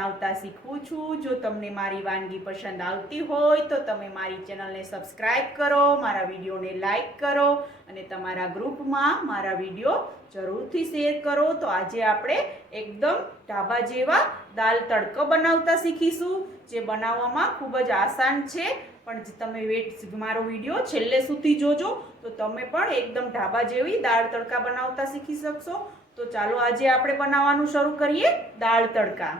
બનાવતા શીખવું છું। જો તમને મારી વાનગી પસંદ આવતી હોય તો તમે મારી ચેનલને સબસ્ક્રાઇબ કરો, મારા વિડીયોને લાઈક કરો અને તમારા ગ્રુપમાં મારા વિડીયો જરૂરથી શેર કરો। તો આજે આપણે એકદમ ઢાબા જેવા દાલ તડકો બનાવતા શીખીશું, જે બનાવવામાં ખૂબ જ આસાન છે। પણ તમે મારો વિડીયો છેલ્લે સુધી જોજો તો તમે પણ એકદમ ઢાબા જેવી દાળ તડકા બનાવતા શીખી શકશો। તો ચાલો આજે આપણે બનાવવાનું શરૂ કરીએ દાળ તડકા।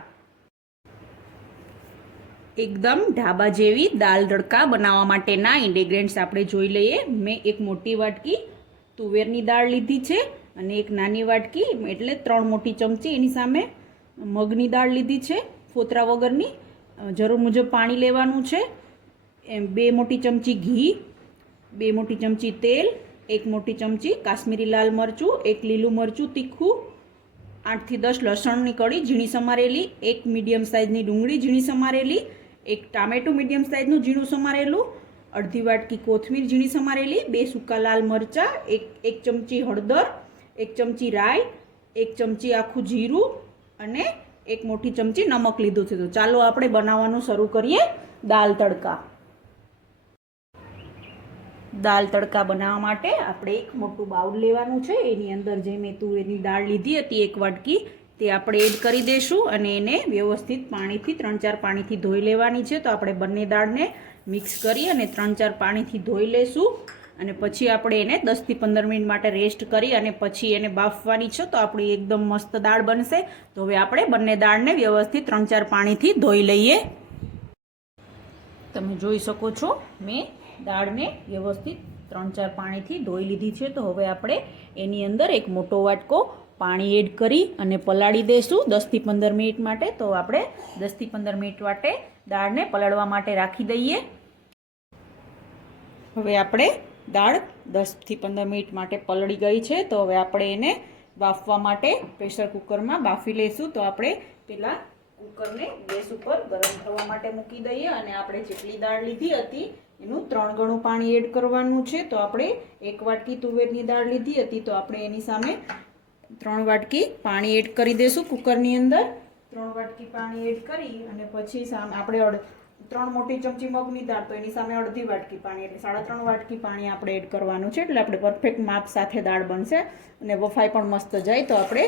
એકદમ ઢાબા જેવી દાળ તડકા બનાવવા માટેના ઇન્ગ્રેડિયન્ટ્સ આપણે જોઈ લઈએ। મેં એક મોટી વાટકી તુવેરની દાળ લીધી છે અને એક નાની વાટકી એટલે 3 મોટી ચમચી એની સામે મગની દાળ લીધી છે ફોતરા વગરની। જરૂર મુજબ પાણી લેવાનું છે। 2 મોટી ચમચી ઘી, 2 મોટી ચમચી તેલ, 1 મોટી ચમચી કાશ્મીરી લાલ મરચું, 1 લીલું મરચું તીખું, 8 થી 10 લસણની કળી ઝીણી સમારેલી, 1 મીડિયમ સાઇઝની ડુંગળી ઝીણી સમારેલી, 1 ટામેટું મીડિયમ સાઇઝનું ઝીણું સમારેલું, અડધી વાટકી કોથમીર ઝીણી સમારેલી, 2 સૂકા લાલ મરચાં, 1 ચમચી હળદર, 1 ચમચી રાઈ, 1 ચમચી આખું જીરું અને 1 મોટી ચમચી નમક લીધું છે। તો ચાલો આપણે બનાવવાનું શરૂ કરીએ દાલ તડકા। દાલ તડકા બનાવવા માટે આપણે એક મોટું બાઉલ લેવાનું છે। એની અંદર જે મેં તુવેરની દાળ લીધી હતી 1 વાટકી તે આપણે એડ કરી દઈશું અને એને વ્યવસ્થિત પાણીથી 3-4 પાણીથી ધોઈ લેવાની છે। તો આપણે બંને દાળને મિક્સ કરી અને 3-4 પાણીથી ધોઈ લઈશું અને પછી આપણે એને 10 થી 15 મિનિટ માટે રેસ્ટ કરી અને પછી એને બાફવાની છે। તો આપણી એકદમ મસ્ત દાળ બનશે। તો હવે આપણે બંને દાળને વ્યવસ્થિત 3-4 પાણીથી ધોઈ લઈએ। તમે જોઈ શકો છો મેં દાળને વ્યવસ્થિત 3-4 પાણીથી ધોઈ લીધી છે। તો હવે આપણે એની અંદર એક મોટો વાટકો પાણી એડ કરી અને પલાળી દઈશું 10 થી 15 મિનિટ માટે। તો આપણે 10 થી 15 મિનિટ માટે દાળને પલાળવા માટે રાખી દઈએ। હવે આપણે દાળ 10 થી 15 મિનિટ માટે પલળી ગઈ છે। તો હવે આપણે એને બાફવા માટે પ્રેશર કુકરમાં બાફી લઈશું। તો આપણે પહેલાં કુકરને ગેસ ઉપર ગરમ થવા માટે મૂકી દઈએ અને આપણે જેટલી દાળ લીધી હતી એનું 3 ગણું પાણી એડ કરવાનું છે। તો આપણે 1 વાટકી તુવેરની દાળ લીધી હતી તો આપણે એની સામે 3 વાટકી પાણી એડ કરી દઈશું કુકરની અંદર। 3 વાટકી પાણી એડ કરી અને પછી આપણે 3 મોટી ચમચી મગની દાળ તો એની સામે અડધી વાટકી પાણી એટલે 3.5 વાટકી પાણી આપણે એડ કરવાનું છે। એટલે આપણે પરફેક્ટ માપ સાથે દાળ બનશે અને વફાઈ પણ મસ્ત જાય। તો આપણે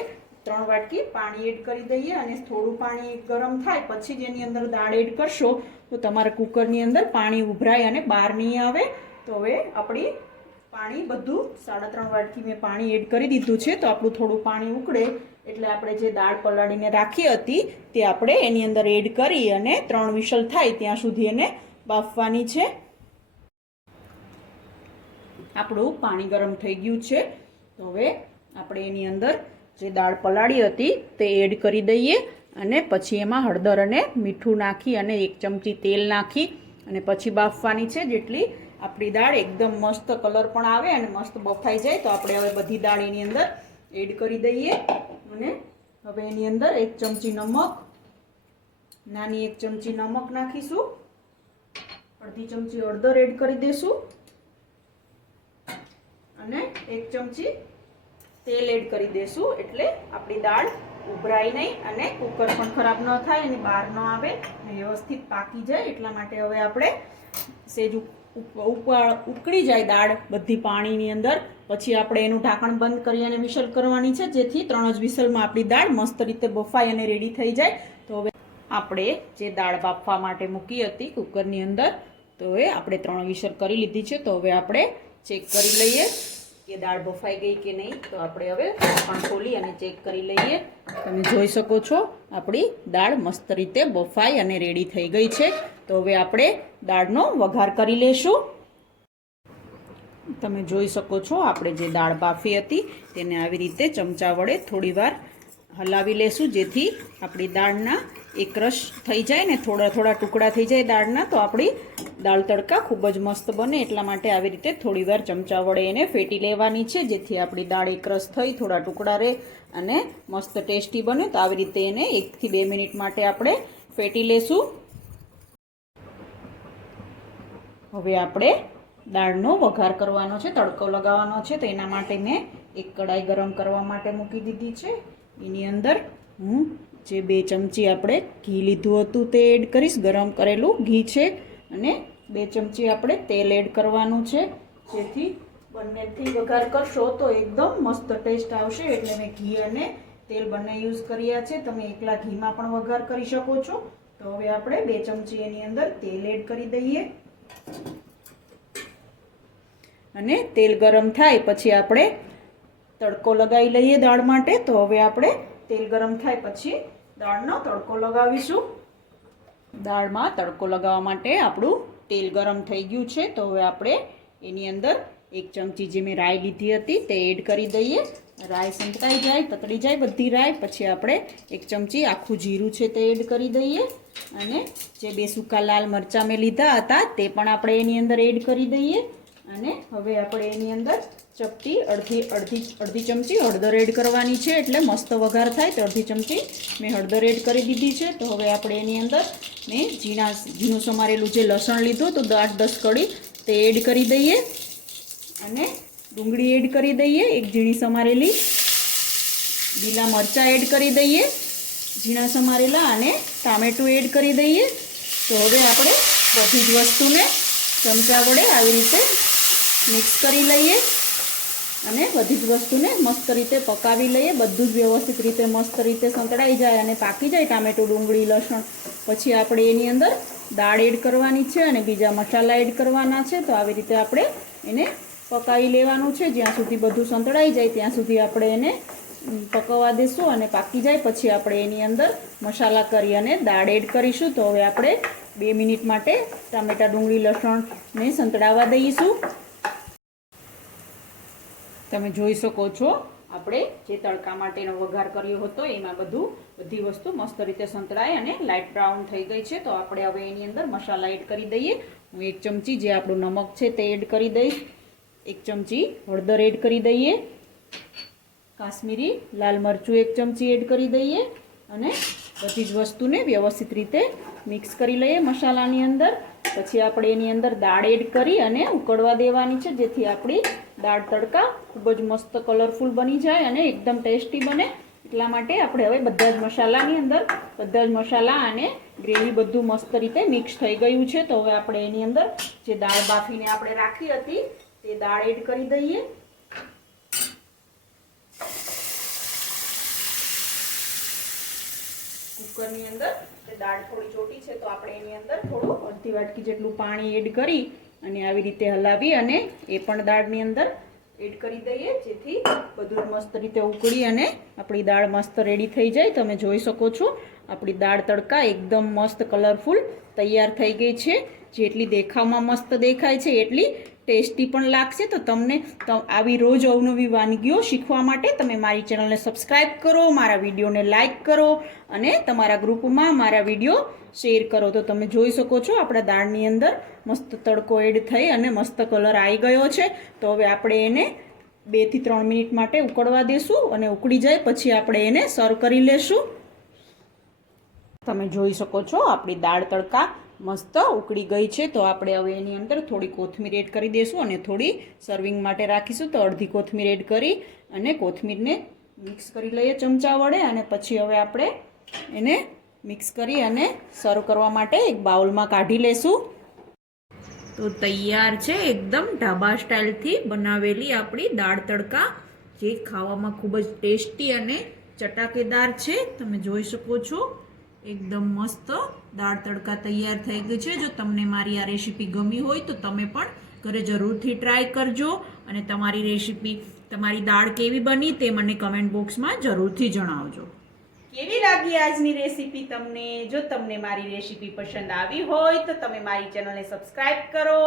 3 વાટકી પાણી એડ કરી દઈએ અને થોડું પાણી ગરમ થાય પછી જ એની અંદર દાળ એડ કરશો તો તમારા કુકરની અંદર પાણી ઉભરાય અને બહાર નહીં આવે। તો હવે આપણી પાણી બધું 3.5 વાટકી મેં પાણી એડ કરી દીધું છે। તો આપણું થોડું પાણી ઉકળે એટલે આપણે જે દાળ પલાળીને રાખી હતી તે આપણે એની અંદર એડ કરી અને 3 વિસલ થાય ત્યાં સુધી એને બાફવાની છે। આપણું પાણી ગરમ થઈ ગયું છે। તો હવે આપણે એની અંદર જે દાળ પલાળી હતી તે એડ કરી દઈએ અને પછી એમાં હળદર અને મીઠું નાખી અને 1 ચમચી તેલ નાખી અને પછી બાફવાની છે। જેટલી આપણી દાળ એકદમ મસ્ત કલર પણ આવે અને મસ્ત બફાઈ જાય તો આપણે હવે બધી દાળ એની અંદર એડ કરી દઈએ અને હવે એની અંદર 1 ચમચી નમક, નાની 1 ચમચી નમક નાખીશું, અડધી ચમચી હળદર એડ કરી દઈશું અને 1 ચમચી તેલ એડ કરી દઈશું એટલે આપણી દાળ ઉભરાય નહીં અને કુકર પણ ખરાબ ન થાય અને બહાર ન આવે અને વ્યવસ્થિત પાકી જાય। એટલા માટે હવે આપણે સેજ ઉકળી જાય દાળ બધી પાણીની અંદર પછી આપણે એનું ઢાંકણ બંધ કરી અને વિસલ કરવાની છે જેથી 3 જ વિસલમાં આપણી દાળ મસ્ત રીતે બફાઈ અને રેડી થઈ જાય। તો હવે આપણે જે દાળ બાફવા માટે મૂકી હતી કુકરની અંદર તો હવે આપણે 3 વિસલ કરી લીધી છે। તો હવે આપણે ચેક કરી લઈએ કે દાળ બફાઈ ગઈ કે નહીં। તો આપણે હવે ઢાંકણ ખોલી અને ચેક કરી લઈએ। તમે જોઈ શકો છો આપણી દાળ મસ્ત રીતે બફાઈ અને રેડી થઈ ગઈ છે। તો હવે આપણે દાળનો વઘાર કરી લેશું। તમે જોઈ શકો છો આપણે જે દાળ બાફી હતી તેને આવી રીતે ચમચા વડે થોડીવાર હલાવી લેશું જેથી આપણી દાળના એક રસ થઈ જાય ને થોડા ટુકડા થઈ જાય દાળના તો આપણી દાળ તડકા ખૂબ જ મસ્ત બને। એટલા માટે આવી રીતે થોડીવાર ચમચા વડે એને ફેટી લેવાની છે જેથી આપણી દાળ એક રસ થઈ થોડા ટુકડા રહે અને મસ્ત ટેસ્ટી બને। તો આવી રીતે એને 1 થી 2 મિનિટ માટે આપણે ફેટી લેશું। હવે આપણે દાળનો વઘાર કરવાનો છે, તડકો લગાવવાનો છે તો એના માટે મેં એક કડાઈ ગરમ કરવા માટે મૂકી દીધી છે। એની અંદર હું જે 2 ચમચી આપણે ઘી લીધું હતું તે એડ કરીશ. ગરમ કરેલું ઘી છે. અને 2 ચમચી આપણે તેલ એડ કરવાનું છે, જેથી બંનેથી વઘાર કરશો તો એકદમ મસ્ત ટેસ્ટ આવશે. એટલે મેં ઘી અને તેલ બંને યુઝ કર્યા છે. તમે એકલા ઘીમાં પણ વઘાર કરી શકો છો. તો હવે આપણે 2 ચમચી એની અંદર તેલ એડ કરી દઈએ. અને તેલ ગરમ થાય પછી આપણે તડકો લગાવી લઈએ દાળ માટે. તો હવે આપણે તેલ ગરમ થાય પછી દાળનો તડકો લગાવીશું. દાળમાં તડકો લગાવવા માટે આપણું તેલ ગરમ થઈ ગયું છે. તો હવે આપણે એની અંદર 1 ચમચી જે મેં રાઈ લીધી હતી તે એડ કરી દઈએ. રાઈ સંતળાઈ જાય, તતડી જાય બધી રાઈ પછી આપણે 1 ચમચી આખું જીરું છે તે એડ કરી દઈએ. અને જે 2 સૂકા લાલ મરચાં મેં લીધા હતા તે પણ આપણે એની અંદર એડ કરી દઈએ. અને હવે આપણે એની અંદર ચપટી અડધી ચમચી હળદર એડ કરવાની છે. એટલે મસ્ત વઘાર થાય તો અડધી ચમચી મેં હળદર એડ કરી દીધી છે. તો હવે આપણે એની અંદર મેં ઝીણું સમારેલું જે લસણ લીધું તો 8-10 કળી તે એડ કરી દઈએ. અને ડુંગળી એડ કરી દઈએ, 1 ઝીણી સમારેલી. લીલા મરચાં એડ કરી દઈએ ઝીણા સમારેલા. અને ટામેટું એડ કરી દઈએ. તો હવે આપણે બધી જ વસ્તુને ચમચા વડે આવી રીતે મિક્સ કરી લઈએ. અને બધી જ વસ્તુને મસ્ત રીતે પકાવી લઈએ. બધું જ વ્યવસ્થિત રીતે મસ્ત રીતે સંતળાઈ જાય અને પાકી જાય ટામેટું, ડુંગળી, લસણ. પછી આપણે એની અંદર દાળ એડ કરવાની છે અને બીજા મસાલા એડ કરવાના છે. તો આવી રીતે આપણે એને પકાવી લેવાનું છે. જ્યાં સુધી બધું સંતળાઈ જાય ત્યાં સુધી આપણે એને પકવવા દેશું. અને પાકી જાય પછી આપણે એની અંદર મસાલા કરી અને દાળ એડ કરીશું. તો હવે આપણે 2 મિનિટ માટે ટામેટા, ડુંગળી, લસણને સંતળાવા દઈશું. તમે જોઈ શકો છો આપણે જે તડકા માટેનો વઘાર કર્યો હતો એમાં બધી વસ્તુ મસ્ત રીતે સંતળાય અને લાઇટ બ્રાઉન થઈ ગઈ છે. તો આપણે હવે એની અંદર મસાલા એડ કરી દઈએ. હું 1 ચમચી જે આપણું નમક છે તે એડ કરી દઈશ. 1 ચમચી હળદર એડ કરી દઈએ. કાશ્મીરી લાલ મરચું 1 ચમચી એડ કરી દઈએ. અને બધી જ વસ્તુને વ્યવસ્થિત રીતે મિક્સ કરી લઈએ મસાલાની અંદર. પછી આપણે એની અંદર દાળ એડ કરી અને ઉકળવા દેવાની છે, જેથી આપણી દાળ તડકા ખૂબ જ મસ્ત કલરફુલ બની જાય અને એકદમ ટેસ્ટી બને. એટલા માટે આપણે હવે બધા જ મસાલાની અંદર બધા જ મસાલા અને ગ્રેવી બધું મસ્ત રીતે મિક્સ થઈ ગયું છે. તો હવે આપણે એની અંદર જે દાળ બાફીને આપણે રાખી હતી તે દાળ એડ કરી દઈએ. કુકરની અંદર દાળ થોડી ચોટી છે તો આપણે એની અંદર થોડું અડધી વાટકી જેટલું પાણી એડ કરી અને આવી રીતે હલાવી અને એ પણ દાળની અંદર એડ કરી દઈએ, જેથી બધું મસ્ત રીતે ઉકળી અને આપણી દાળ મસ્ત રેડી થઈ જાય. તમે જોઈ શકો છો આપણી દાળ તડકા એકદમ મસ્ત કલરફુલ તૈયાર થઈ ગઈ છે. જેટલી દેખાવમાં મસ્ત દેખાય છે એટલી ટેસ્ટી પણ લાગશે. તો તમને આવી રોજ અવનવી વાનગીઓ શીખવા માટે તમે મારી ચેનલને સબસ્ક્રાઈબ કરો, મારા વિડીયોને લાઈક કરો અને તમારા ગ્રુપમાં મારા વિડીયો શેર કરો. તો તમે જોઈ શકો છો આપણા દાળની અંદર મસ્ત તડકો એડ થઈ અને મસ્ત કલર આવી ગયો છે. તો હવે આપણે એને 2 થી 3 મિનિટ માટે ઉકળવા દેશું અને ઉકળી જાય પછી આપણે એને સર્વ કરી લેશું. તમે જોઈ શકો છો આપણી દાળ તડકા મસ્ત ઉકળી ગઈ છે. તો આપણે હવે એની અંદર થોડી કોથમીર એડ કરી દઈશું અને થોડી સર્વિંગ માટે રાખીશું. તો અડધી કોથમીર એડ કરી અને કોથમીરને મિક્સ કરી લઈએ ચમચા વડે. અને પછી હવે આપણે એને મિક્સ કરી અને સર્વ કરવા માટે એક બાઉલમાં કાઢી લેશું. તો તૈયાર છે એકદમ ઢાબા સ્ટાઇલથી બનાવેલી આપણી દાળ તડકા, જે ખાવામાં ખૂબ જ ટેસ્ટી અને ચટાકેદાર છે. તમે જોઈ શકો છો એકદમ મસ્ત દાળ તડકા તૈયાર થઈ ગઈ છે. જો તમને મારી આ રેસીપી ગમી હોય તો તમે પણ ઘરે જરૂરથી ટ્રાય કરજો અને તમારી રેસીપી, તમારી દાળ કેવી બની તે મને કમેન્ટ બોક્સમાં જરૂરથી જણાવજો. કેવી લાગી આજની રેસીપી તમને? જો તમને મારી રેસીપી પસંદ આવી હોય તો તમે મારી ચેનલને સબસ્ક્રાઇબ કરો,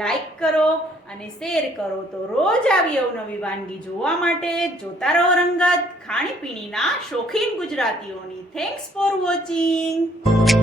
લાઈક કરો અને શેર કરો. તો રોજ આવી અવનવી વાનગી જોવા માટે જોતા રહો રંગત, ખાણીપીણીના શોખીન ગુજરાતીઓની. Thanks for watching.